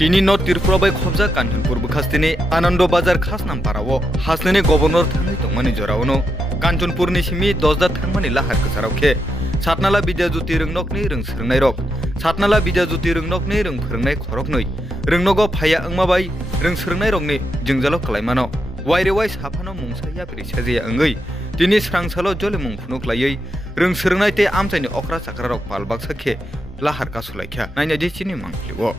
Tini North Tirpura by Khobja Kanchanpur Bukhastini Anando Bazar Khasnam Parawo Hasnene Governor Thani Tongmani Jorauno Kanchanpur Nishimi Dozda Thangmani Lahar Kasarauke Satnala Bidya Juti Rungnokni Rung Srngnai Rok Satnala Bidya Juti Rungnokni Rung Phrongnai Khoroknoi Rungnogo Phaya Angmabai Rung Srngnai Rokni Jungjalo Kalaimano Wairewai Saphano Mungsaya Prishazi Angui Tini Srangsalo Jole Mungphunuk Layai Rung Srngnai Te Amchaini Okra Sakrarok Palbak Sakhe Lahar Kasulaikha Naina Jichini Mangkliwo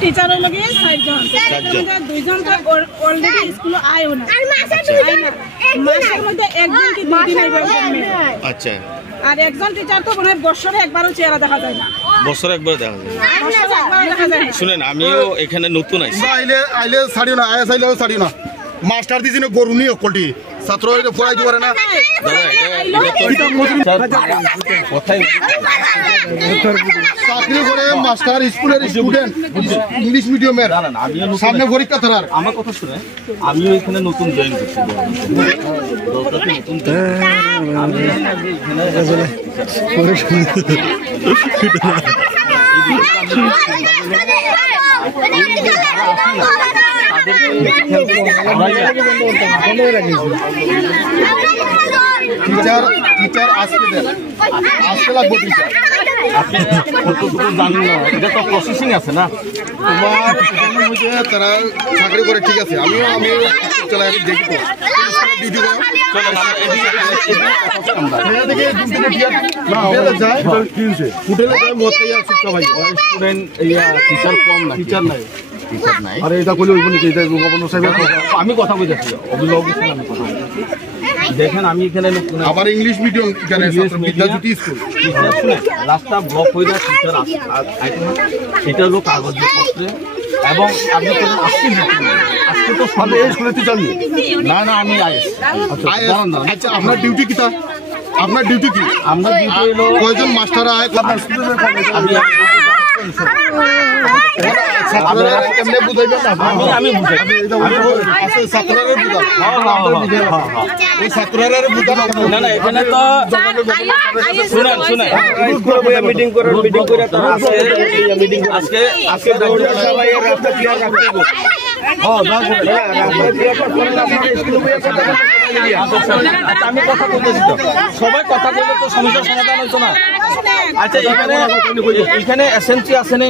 teacher लगे 60 जन 2 जन तो already school आए हो ना मासेर মধ্যে একদিন কি দুই দিন আইবে আচ্ছা আর একজন টিচার তো মনে বছরে একবারও চেহারা দেখা যায় না বছরে একবার দেখা যায় শুনেন আমিও এখানে নতুন আইছি আইলে ছাড়িও না আইএস আইলেও ছাড়িও না মাস্টার দিছিন গরুনি অকলটি ছাত্ররে পড়াই দিবারে না চাকরি করে মাস্টার স্কুলের স্টুডেন্ট ইংলিশ মিডিয়ামের সামনে পরীক্ষা ধরার আমার কথা শুনে আমিও এখানে নতুন জয়েন করছি আমি टीचर टीचर आजके लागबो टीचर আপনি কতটুকু জানেন না এটা তো প্রসেসিং আছে না তোমার মধ্যে তারা চাকরি করে ঠিক আছে আমি চলে আমি দেখি তো ডিউটি করো চলে এদিকে দুটো টিচার না ওরা যায় কি হইছে হোটেলে যায় মত খাই আছে সবাই স্টুডেন্ট টিচার কম না টিচার নাই আরে এটা কইলে হইব নাকি এটা গভর্নর সাহেব আমি কথা কইতাছি অভিযোগ দিছেন আমি কথা দেখেন আমি এখানে আবার ইংলিশ মিডিয়াম এখানে বিদ্যাজ্যোতি স্কুল রাস্তা ব্লক হয়ে যায় টিচার এটা লোক কাগজপত্রে এবং আপনি আজকে তো সব এই স্কুলে টিচার না না আমি আচ্ছা আপনার ডিউটি কিটা আপনার ডিউটি কি আমরা ডিউটি হলো কয়জন মাস্টার আয় আমি বুঝাইবেন না আমি বুঝাই ছাত্ররা না না এখানে তো শুনেন মিটিং করে আজকে সবাই রাস্তা ক্লিয়ার রাখতে হবে আমি কথা বলতেছি তো সবাই কথা বললে তো সমস্যার সমাধান হচ্ছে না আচ্ছা এখানে এসএমসি আছে না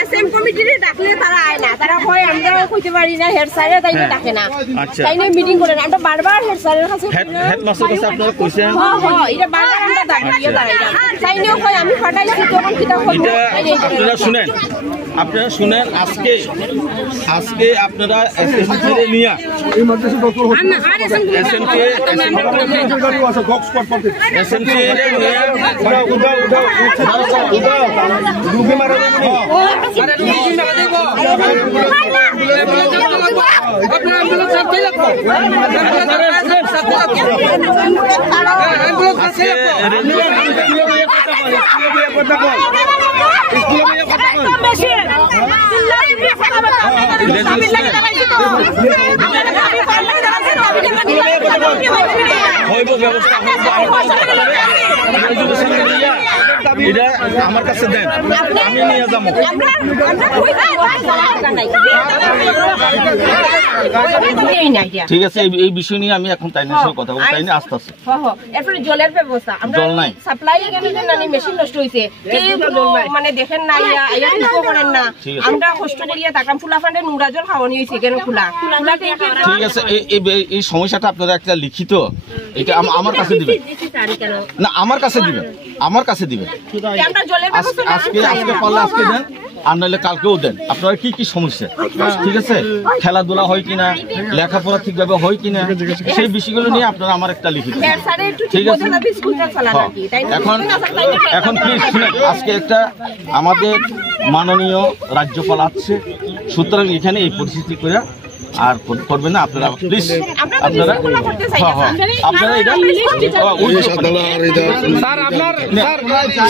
এসএম কমিটিরে ডাকলে তারা আয় না তারা হয় আমরাও কইতে পারি না হেড স্যারে তাইলে ডাকে না আচ্ছা তাইলে মিটিং করে আমরা বারবার হেড স্যারের কাছে হেডমাস্টার কাছে আপনারা কইছেন হ্যাঁ এটা বারবার আমরা ডাকি দাঁড়াইলাম তাইলেও কই আমি ফাটাইছি তখন কিটা হইব আপনারা শুনেন আজকে আপনারা এসএমসি রে নিয়া এই মাদ্রাসা ডক্টর এসএমসি রে নিয়া উঠাও রুগে মারা যাবে আরে রুগে মারা দেব আপনারা অ্যাম্বুলেন্স সাথে লাগবে অ্যাম্বুলেন্স আছে আমার কাছে দেন আমি নিয়ে যাবো ঠিক আছে এই বিষয় নিয়ে আমি এখন তাই নিয়ে কথা বলবো তাই নিয়ে আস্তে আস্তে এরপরে জলের ব্যবস্থা আমরা সাপ্লাই এখানে নানি মেশিন নষ্ট হইছে মানে দেখেন না আইয়া ঠিক করেন না আমরা কষ্ট করিয়া তাকাম ফুলা ফান্ডে নোংরা জল খাওয়ানি হইছে কেন খোলা ঠিক আছে এই সমস্যাটা আপনারা একটা লিখিত এটা আমার কাছে দিবেন না আমার কাছে দিবেন আজকে পারলে আজকে দেন আর নাহলে কালকেও দেন আপনারা কি সমস্যা ঠিক আছে খেলাধুলা হয় কিনা লেখাপড়া ঠিকভাবে হয় কিনা সেই বিষয়গুলো নিয়ে আপনারা আমার একটা লিখিত ঠিক আছে এখন প্লিজ শুনেন আজকে একটা আমাদের মাননীয় রাজ্যপাল আছে সুতরাং এখানে এই পরিস্থিতি করে আর করবেন না আপনারা প্লিজ আপনারা এটা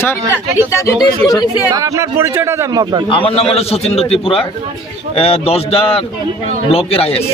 স্যার আপনার পরিচয়টা জানবো আপনার আমার নাম হলো সচিন্দ্র ত্রিপুরা 10 ব্লকের আইএস